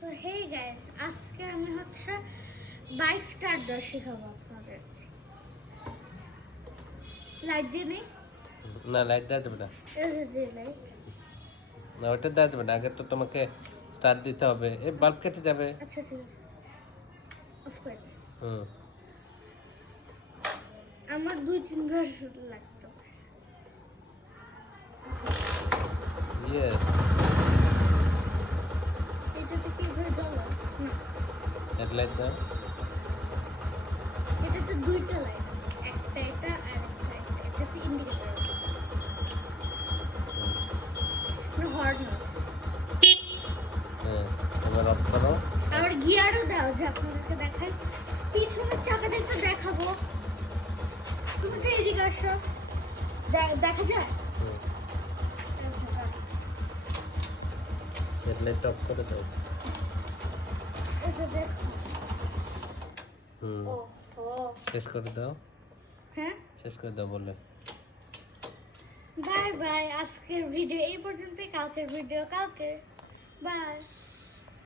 So hey guys, আজকে আমি হচ্ছে বাইক স্টার্ট দেওয়া শেখাবো আপনাদের। লাইট দিয়ে নেই, না লাইট দেওয়া যাবে না, এই যে লাইট। না ওটা দেওয়া যাবে না, আগে তো তোমাকে স্টার্ট দিতে হবে। এই বাল্ব কেটে যাবে। আচ্ছা ঠিক আছে, অফ করে দিস। হুম আমার 2-3 ব্রাশ লাগতো। ইয়েস, এটাতে কি ভাবে জ্বলে না? হেডলাইট দাও। এটাতে দুইটা লাইট আছে, একটা এটা আর একটা এটা। এটাতে ইন্ডিকেটর আছে না, হর্ন আছে। হ্যাঁ, এবার অফ করো। আবার গিয়ারও দাও, যে আপনাদেরকে দেখাই। পিছনের চাকাটা একটু দেখাবো। তুমি তো এদিকে আসো, দেখা যায়। হুম, হেডলাইট অফ করে দাও। এটা দেখো। হুম, ওহো, শেষ করে দাও, হ্যাঁ। শেষ করে দাও বলে। বাই বাই, আজকের ভিডিও এই পর্যন্তই। কালকের ভিডিও কালকে। বাই।